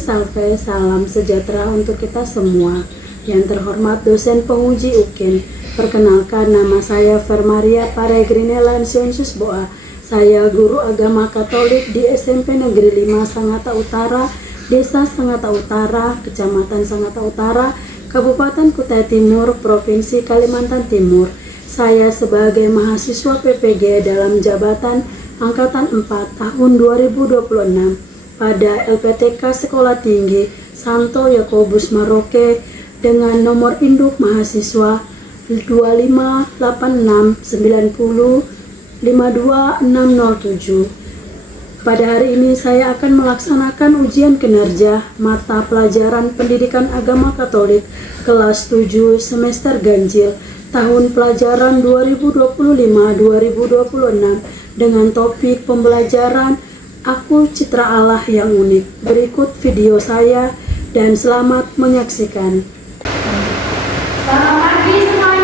Salve, salam sejahtera untuk kita semua. Yang terhormat dosen penguji UKIN, perkenalkan nama saya Vermaria Paregrine Lansionsus Boa. Saya guru agama Katolik di SMP Negeri 5 Sangatta Utara, Desa Sangatta Utara, Kecamatan Sangatta Utara, Kabupaten Kutai Timur, Provinsi Kalimantan Timur. Saya sebagai mahasiswa PPG dalam jabatan Angkatan 4 tahun 2026 pada LPTK Sekolah Tinggi Santo Yakobus Maroke dengan nomor induk mahasiswa 25869052607. Pada hari ini saya akan melaksanakan ujian kinerja mata pelajaran Pendidikan Agama Katolik kelas 7 semester ganjil tahun pelajaran 2025-2026 dengan topik pembelajaran Aku Citra Allah yang Unik. Berikut video saya dan selamat menyaksikan. Selamat pagi semuanya.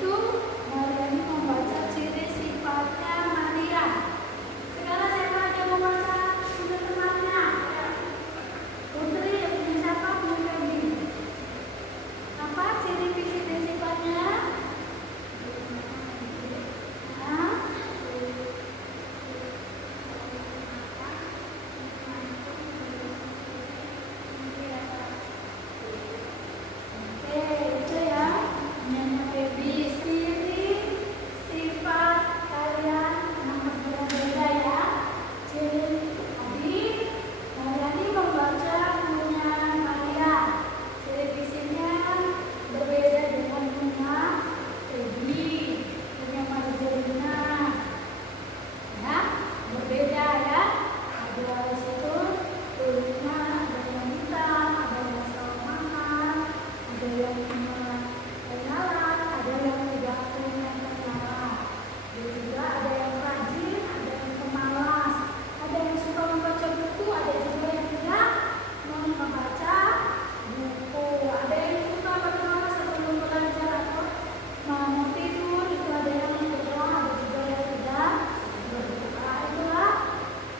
itu Maria ini membaca ciri sifatnya Maria. Sekarang siapa yang mau baca untuk temannya? Putri, punya siapa? Punya Feby. Apa ciri fisik dan sifatnya? Hah? Oke, itu ya. Punyanya Feby. Ciri sifat kalian yang berbeda ya. Ciri tadi Mariani membaca punya Maria. Ciri fisiknya berbeda dengan punya Feby, punya Marzelina. Ya, berbeda ya. Ada di situ kulitnya ada yang hitam, ada yang samahan, ada yang kenalan, ada yang tidak punya kenalan. Dan juga ada yang rajin, ada yang pemalas, ada yang suka membaca buku, ada juga yang tidak membaca buku, ada yang suka berdoa sebelum belajar atau mau tidur, itu ada yang berdoa, ada juga yang tidak berdoa. Itulah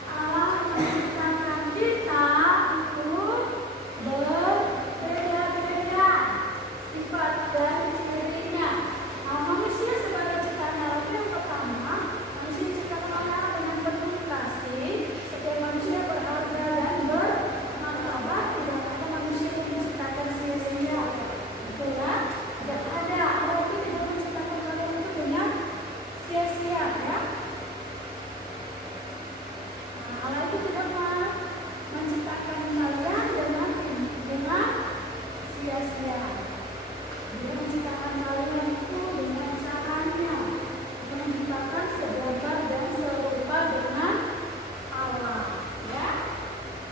Allah menciptakan kita itu berbeda-beda sifat dan cirinya. Manusia sebagai ciptaan Allah yang pertama, manusia diciptakan oleh Allah dengan penuh kasih. Setiap manusia berharga dan bermartabat. Tidak ada manusia yang diciptakan sia-sia. Betul ya? Tidak ada. Allah itu tidak menciptakan kalian itu dengan sia-sia ya. Allah itu tidak menciptakan kalian dengan sia-sia. Dia menciptakan kalian itu dengan caranya, menciptakan segambar dan serupa dengan Allah. Ya,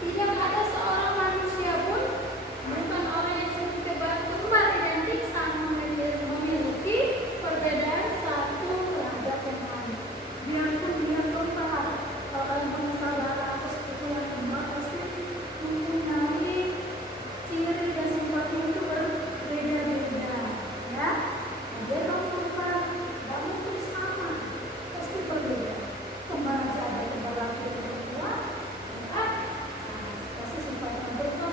tidak ada seorang manusia pun, bukan orang yang seperti batu kembar identik, sama memiliki perbedaan satu terhadap yang lain. Biarpun dia total, kalau kalian punya saudara atau seperti yang kembar pasti mempunyai ciri dan sifatnya itu berbeda-beda, ya. Ada yang kembar, nggak mungkin sama, pasti berbeda. Kembar aja ada kembar laki dan perempuan, ya. Pasti sifatnya berbeda.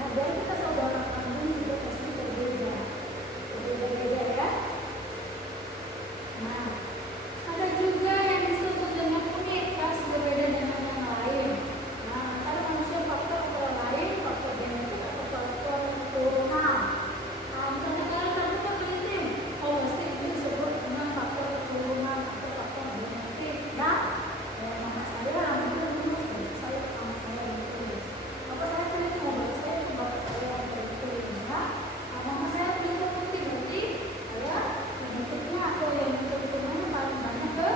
Nah, dari kita saudara kandung juga pasti berbeda, berbeda-beda ya. Nah, ada juga yang disebut dengan unik, khas berbeda dengan yang lain. Nah, ada manusia faktor lain, faktor genetik atau faktor keturunan. Nah, misalnya kalian rambutnya keriting, oh pasti ini disebut dengan faktor keturunan atau faktor genetik. Ya, mama saya rambutnya lurus, saya mama saya lurus. Bapak saya keriting, bapak saya itu bapak saya keriting. Ya, mama saya kulitnya putih, berarti saya bentuknya atau yang keturunannya paling banyak ke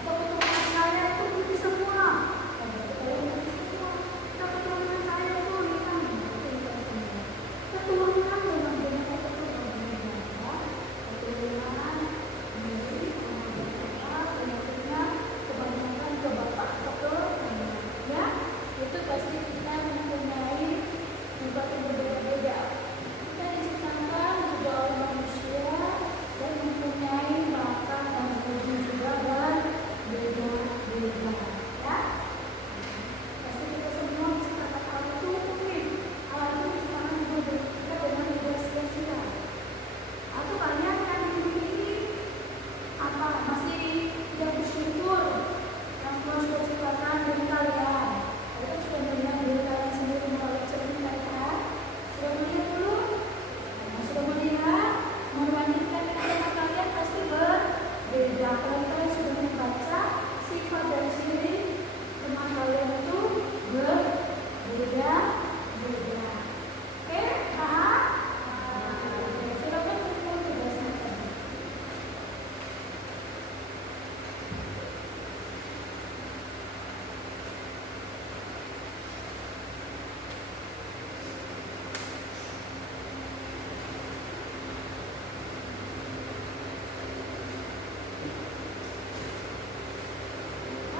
atau keturunan saya itu putih semua. Keturunan saya itu hitam, keturunan memang banyak keturunan, keturunan dari penyakitnya kebanyakan ke bapak atau ke ya, itu pasti kita mempunyai sifat yang berbeda-beda. Kita diciptakan juga oleh manusia dan mempunyai bakat dan tujuan juga berbeda-beda ya. Pasti kita semua diciptakan Allah itu unik. Allah itu diciptakan juga kita dengan beda sia-sia. Atau kalian yang di dunia ini apa masih tidak bersyukur yang Tuhan sudah ciptakan dari kalian. Kalian sudah melihat diri kalian sendiri melalui cerita ya. Sudah melihat dulu. Sudah melihat, membandingkan dengan kalian pasti berbeda. Kalau kalian sudah membaca sifat dan ciri teman kalian itu berbeda-beda. Oke, paham? Silakan kumpul tugasnya tadi.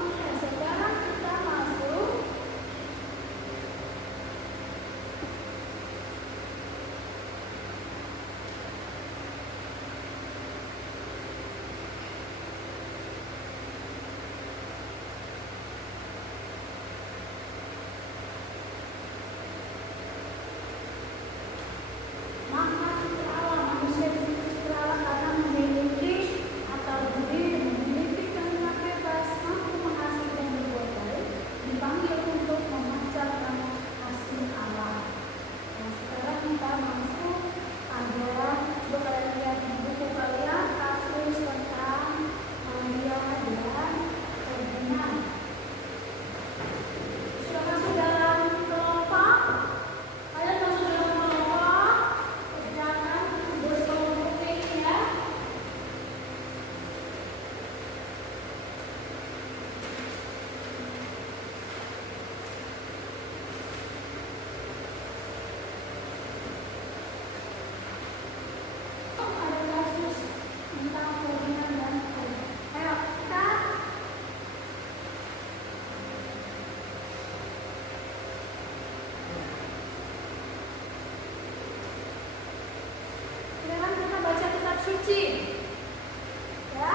Oke, sekarang kita masuk suci. Ya.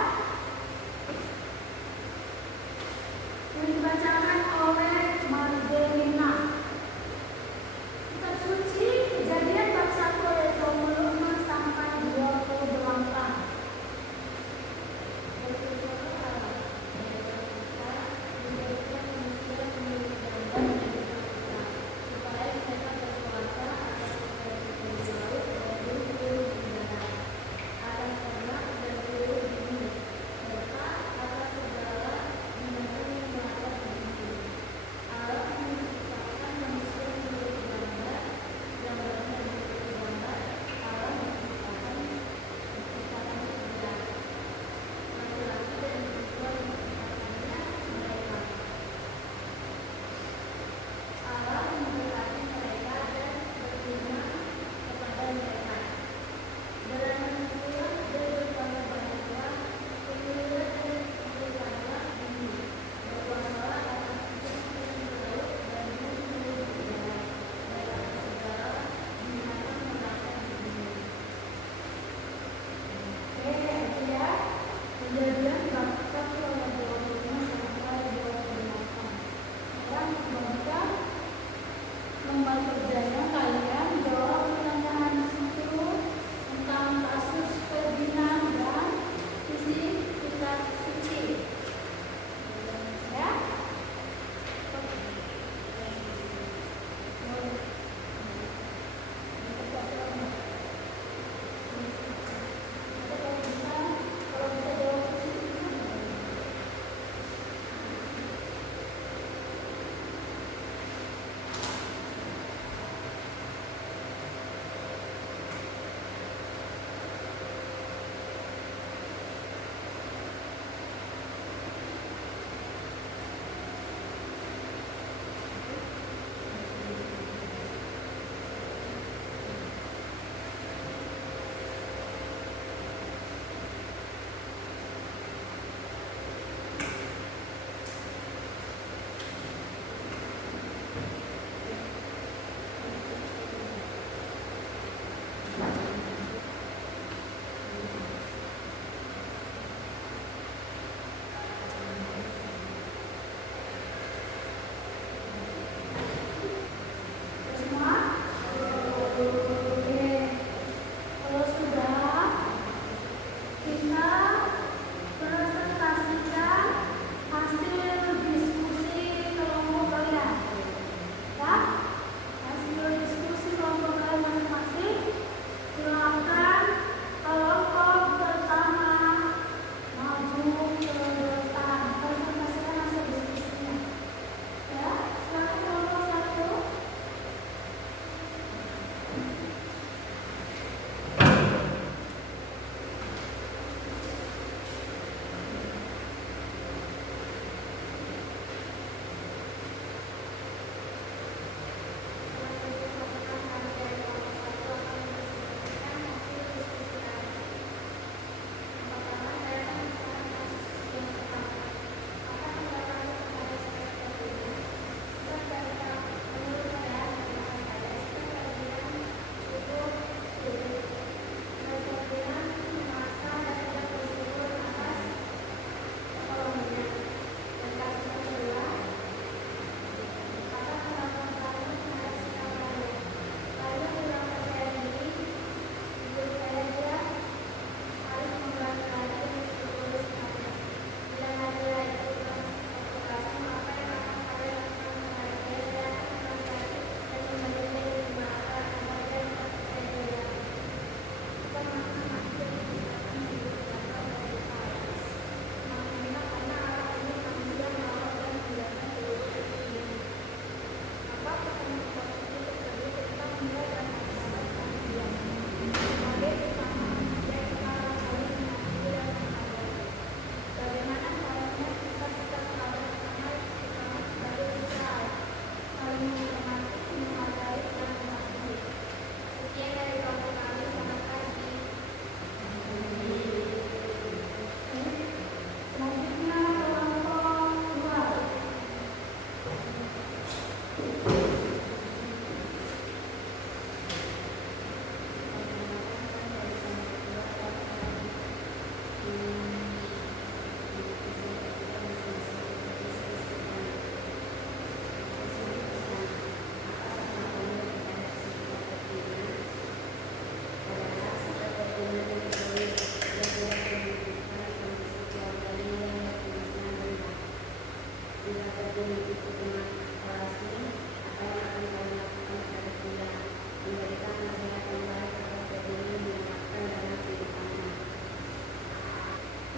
Yang dibacakan oleh Marzelina. Kitab suci Kejadian bab 1 ayat 25 sampai 28. Kejadian bab 1 ayat 25 sampai 28. Sekarang membaca lembar kerjanya kalian jawab pertanyaan di situ tentang kasus Ferdinand dan isi kitab suci. Ya. Kalau bisa jawab di situ.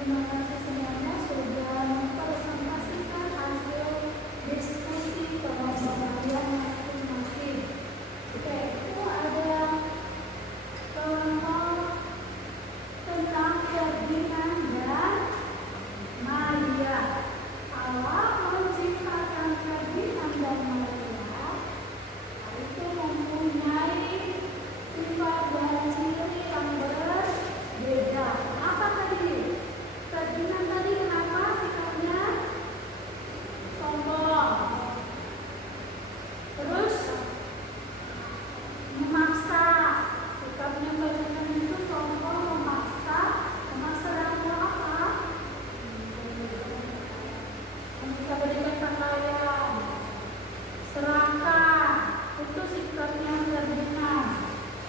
terima kasih semuanya sudah mempresentasikan hasil diskusi kelompok kalian masing-masing. Oke, itu ada kelompok tentang Ferdinand dan Maria. Allah menciptakan Ferdinand dan Maria itu mempunyai sifat dan ciri yang berbeda. Apa tadi? Ferdinand tadi kenapa sikapnya sombong, terus memaksa. Sikapnya Ferdinand itu sombong, memaksa dalam apa? Kita berikan pakaian, serakah, itu sikapnya Ferdinand.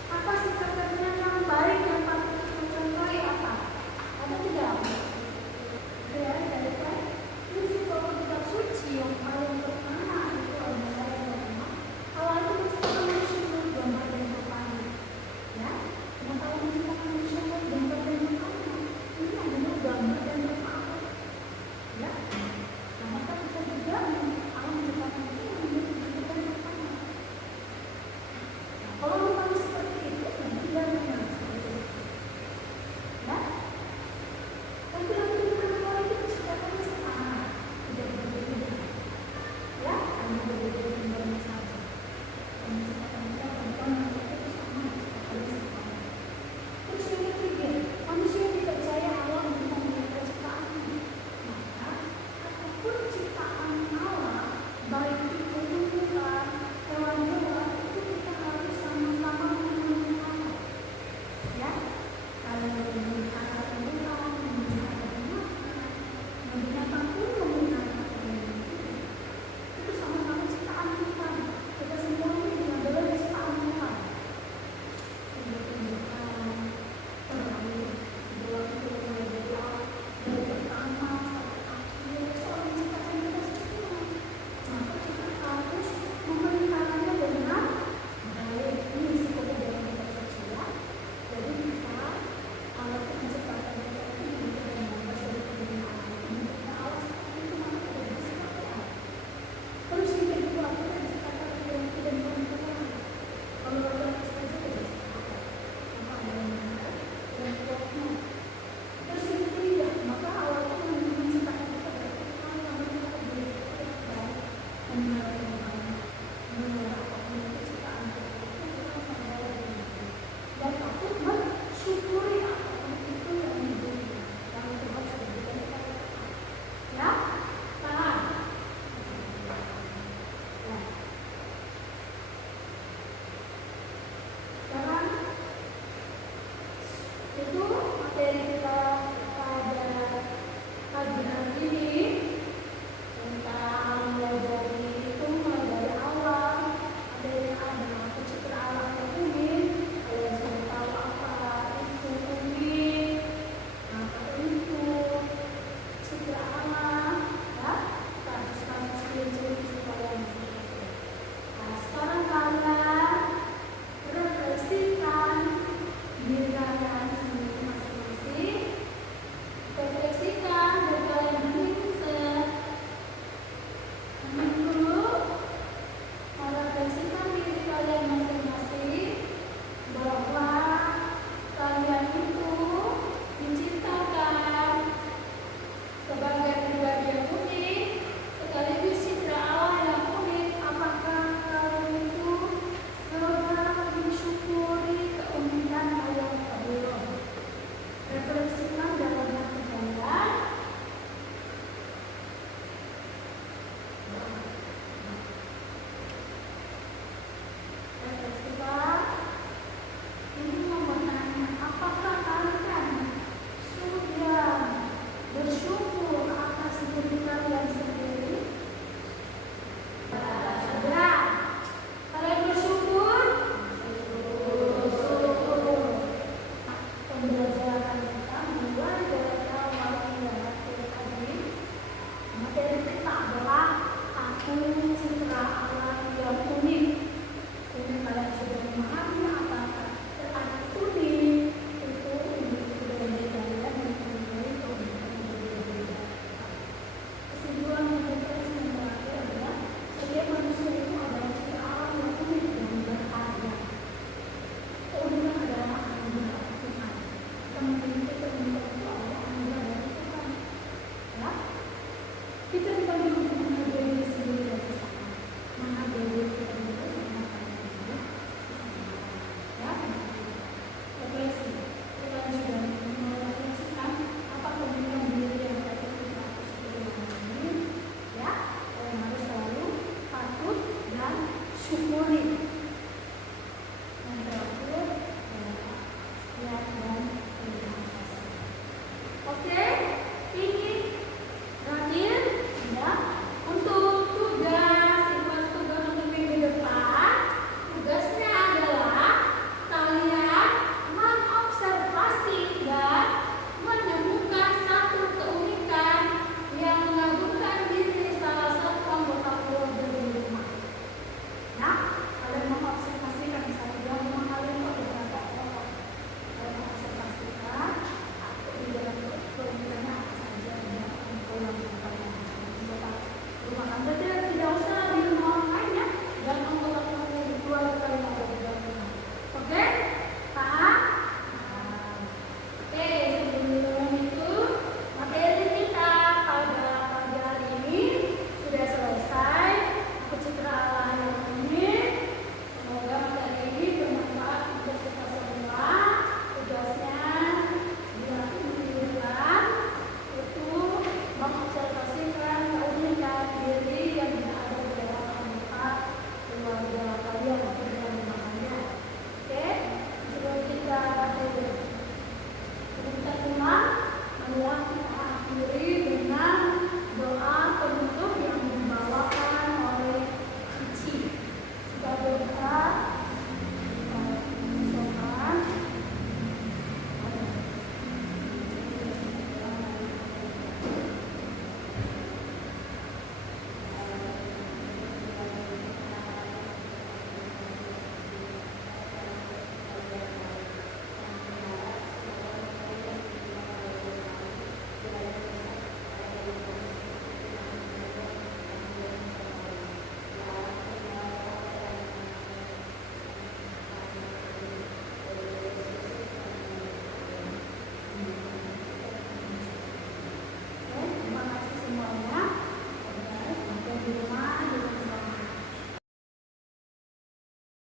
Apa sikap Ferdinand yang baik yang patut kita contohi apa? Ada tidak? Ya, dari kan? Ini sih kalau kitab suci yang paling pertama itu adalah yang pertama. Allah itu menciptakan manusia menurut gambar dan rupanya. Ya, kenapa Allah menciptakan manusia menurut gambar dan rupanya? Ini adalah gambar dan rupa Allah. Ya, nah maka kita juga Allah menciptakan itu menurut gambar dan rupanya. Nah, kalau rupanya seperti itu, nanti tidak benar seperti itu. Ya, dan bilang Allah itu menciptakannya sama, tidak berbeda. Ya, hanya berbeda gambarnya saja. Dan menciptakan kita perempuan dan laki-laki itu sama, menciptakannya sama. Terus yang ketiga, manusia tidak percaya Allah untuk memiliki ciptaannya. Maka apapun ciptaan Allah, baik itu tumbuhan, hewan-hewan, itu kita harus sama-sama memenuhi Allah. Ya, kalau menggunakan tumbuhan, menggunakan binatang, binatang pun menggunakan itu sama-sama ciptaan Tuhan. Kita semuanya ini adalah ciptaan Tuhan. Tumbuh-tumbuhan, perangi, buah itu mulai dari awal, dari pertama sampai akhir, soal menciptakan kita semua. Maka kita harus memeliharanya dengan baik. Ini sikapnya dalam kitab suci ya. Jadi kita Allah itu menciptakan kita ini dengan gambar dari pembinaan. Kita Allah seperti itu maka kita bisa seperti Allah. Terus yang kedua kita diciptakan laki-laki dan perempuan. Kalau laki-laki saja tidak sepakat. Maka ada yang benar dan kuatnya. Terus yang ketiga, maka Allah itu menciptakan kita berarti kita kita boleh baik memelihara apapun ciptaan kita itu kita sama dan patut bersyukuri apapun itu yang diberikan yang Tuhan sudah berikan kepada kita. Ya, tahan. Ya. Sekarang itu materi kita pada pagi hari ini tentang mulai dari awal ada penciptaan Allah yang unik. Kalian sudah tahu apa itu unik, apa itu cipta Allah, ya, kasus-kasus ciri-ciri supaya masing-masing. Nah, sekarang kalian refleksikan diri kalian sendiri masing-masing. Refleksikan dan kalian Febri.